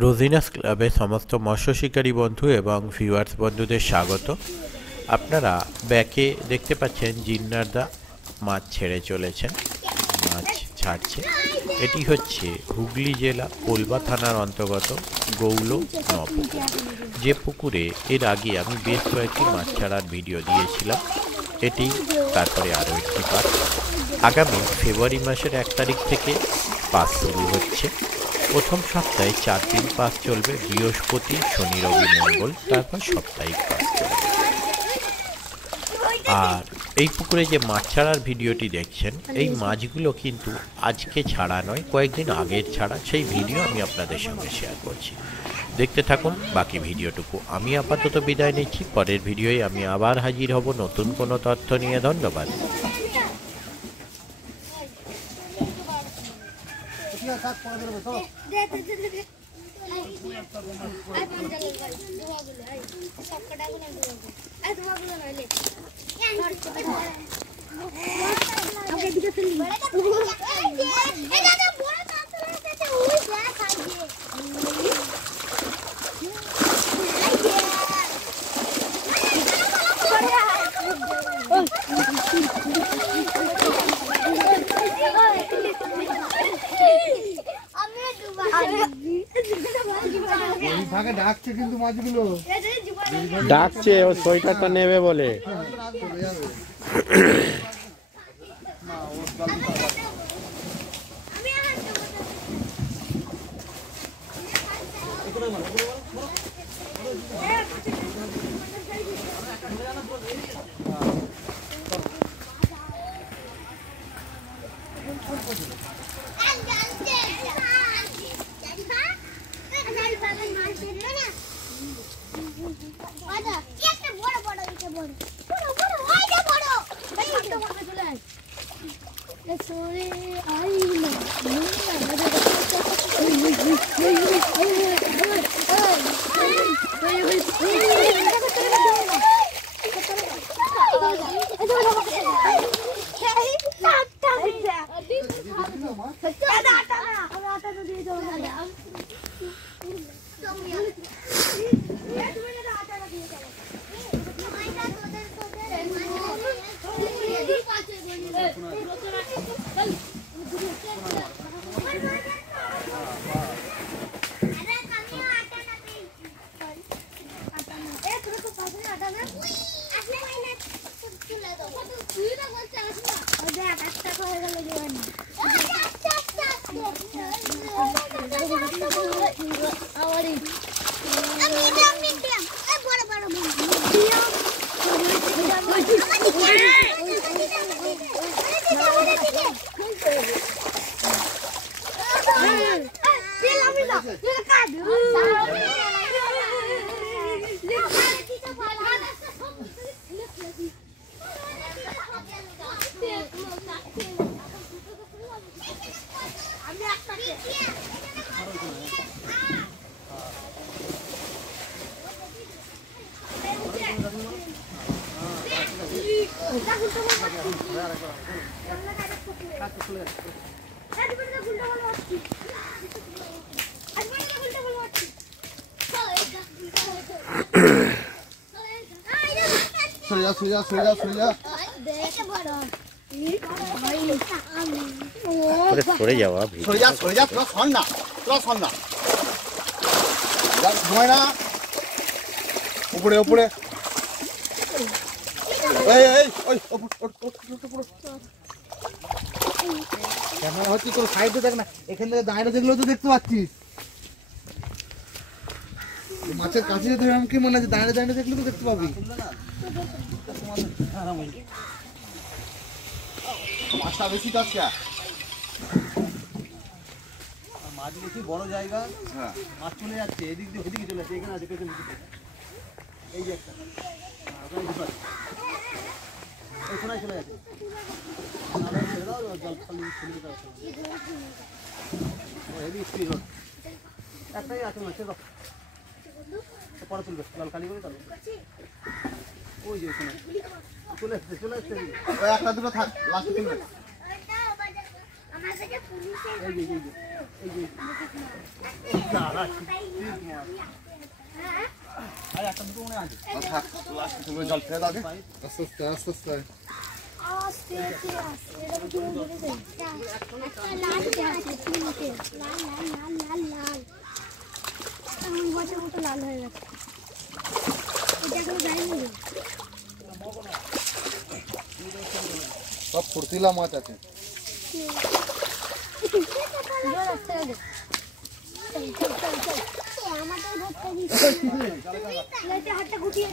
রোজিনাস ক্লাবে সমস্ত মৎস্য শিকারী বন্ধু এবং ভিউয়ার্স বন্ধুদের স্বাগত। আপনারা ব্যাকে দেখতে পাচ্ছেন জিন্নারদা মাছ ছেড়ে চলেছেন, মাছ ছাড়ছে। এটি হচ্ছে হুগলি জেলা কোলবা থানার অন্তর্গত গৌলো নপুকুর, যে পুকুরে এর আগে আমি বেশ কয়েকটি মাছ ছাড়ার ভিডিও দিয়েছিলাম। এটি তারপরে আরও একটি পাস। আগামী ফেব্রুয়ারি মাসের 1 তারিখ থেকে পাস শুরু হচ্ছে। প্রথম সপ্তাহে 4 দিন পাস চলবে, বৃহস্পতি, শনি, রবি, মঙ্গল, তারপর সাপ্তাহিক পাস চলবে। আর এই পুকুরে যে মাছ ছাড়ার ভিডিওটি দেখছেন, এই মাছগুলো কিন্তু আজকে ছাড়া নয়, কয়েকদিন আগের ছাড়া। সেই ভিডিও আমি আপনাদের সঙ্গে শেয়ার করছি, দেখতে থাকুন বাকি ভিডিওটুকু। আমি আপাতত বিদায় নিচ্ছি, পরের ভিডিওয় আমি আবার হাজির হব নতুন কোনো তথ্য নিয়ে। ধন্যবাদ। ডাকছে কিন্তু মাছগুলো ডাকছে, ও সোয়েটারটা নেবে বলে। সরে যাওয়া উপরে উপরে ক্যামেরা হচ্ছে তোর সাইডে দেখ না, এখান থেকে দাঁড়িয়ে দেখলেও তো দেখতে পাচ্ছিস। মাছের কাছে যেতে হবে, কি মনে আছে দাঁড়িয়ে দাঁড়িয়ে দেখলে তো দেখতে পাবি। মাছটা বেশি যাচ্ছে, মাছ বেশি বড় জায়গা, মাছ চলে যাচ্ছে এদিক দিয়ে ওদিকে চলে যাচ্ছে, এখানে আছে পেছনে এই যে একটা ওখানে চলে যাচ্ছে। জল খালি একটাই আছে মাছের পরে তুলবে, জল খালি করে তাহলে ওই যে ওখানে চলে আসছে একটা দুটো থাক, লাস্টে তুলবে। আর একটা দুটো মনে আছে। জল ফেলে দাও আস্তে আস্তে আস্তে আস্তে। লাল হয়ে গেছে। সব ফুর্তিলা মাছ আছে। হাতটা গুটিয়ে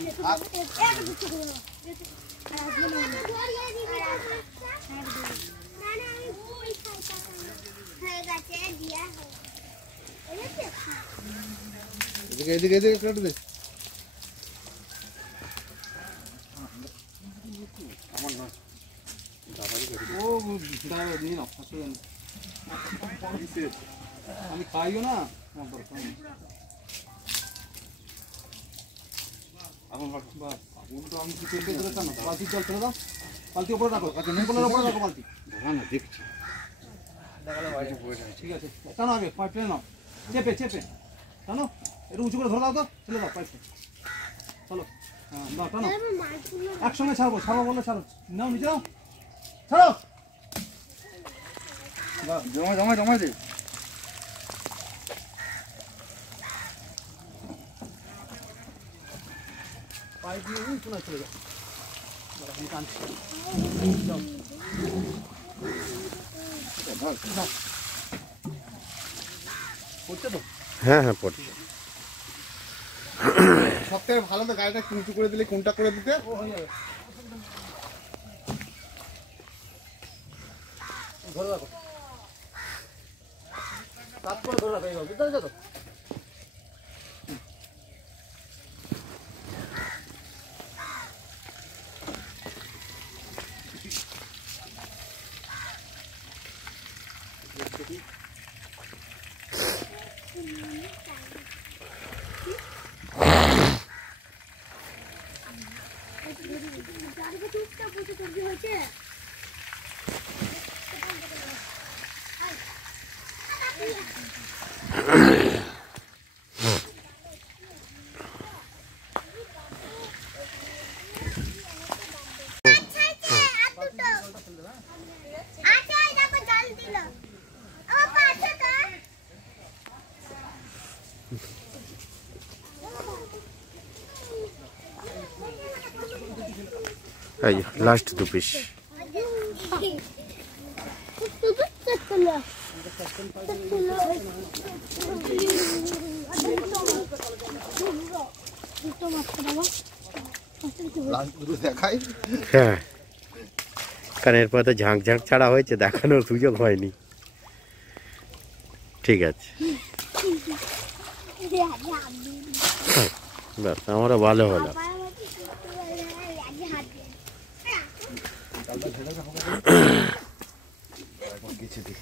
এদিকে এদিকে এদিকে কেটে দে। ও দাঁড়াও নিয়ে নাও, আমি খাইও না আমার দরকার নেই। উল্টো আমি কি চলতে ধরে কেন? বালতির জল ফেলে দাও, বালতি উপরে রাখো, উপরে রাখো বালতি। দেখছি ঠিক আছে, টানো আগে পাইপ টেনে নাও, চেপে চেপে টানো, একটু উঁচু করে ধরে দাও তো, ফেলে দাও পাইপটা। চলো, হ্যাঁ নাও টানো, একসঙ্গে ছাড়বো, ছাড়বো বলে ছাড়ো, নাও নিচে নাও, ছাড়ো। জমা জমা জমা দে। পাইপ দিয়ে শোনা চলে যাও, আমি টানছি। করছে তো? হ্যাঁ হ্যাঁ পড়ছে। সব থেকে ভালো তো গাড়িটা উঁচু করে দিলে, কোনটা করে দিতে ও হয়ে যাবে। ধরে রাখো, তারপরে ধরে রাখো, এইভাবে বুঝতে পেরেছো তো? এই লাস্ট 2 পিস। দেখাই। হ্যাঁ, কারণ এরপর তো ঝাঁক ঝাঁক ছাড়া হয়েছে, দেখানোর সুযোগ হয়নি। ঠিক আছে, ব্যাস আমারও ভালো হলো। কিছু দিক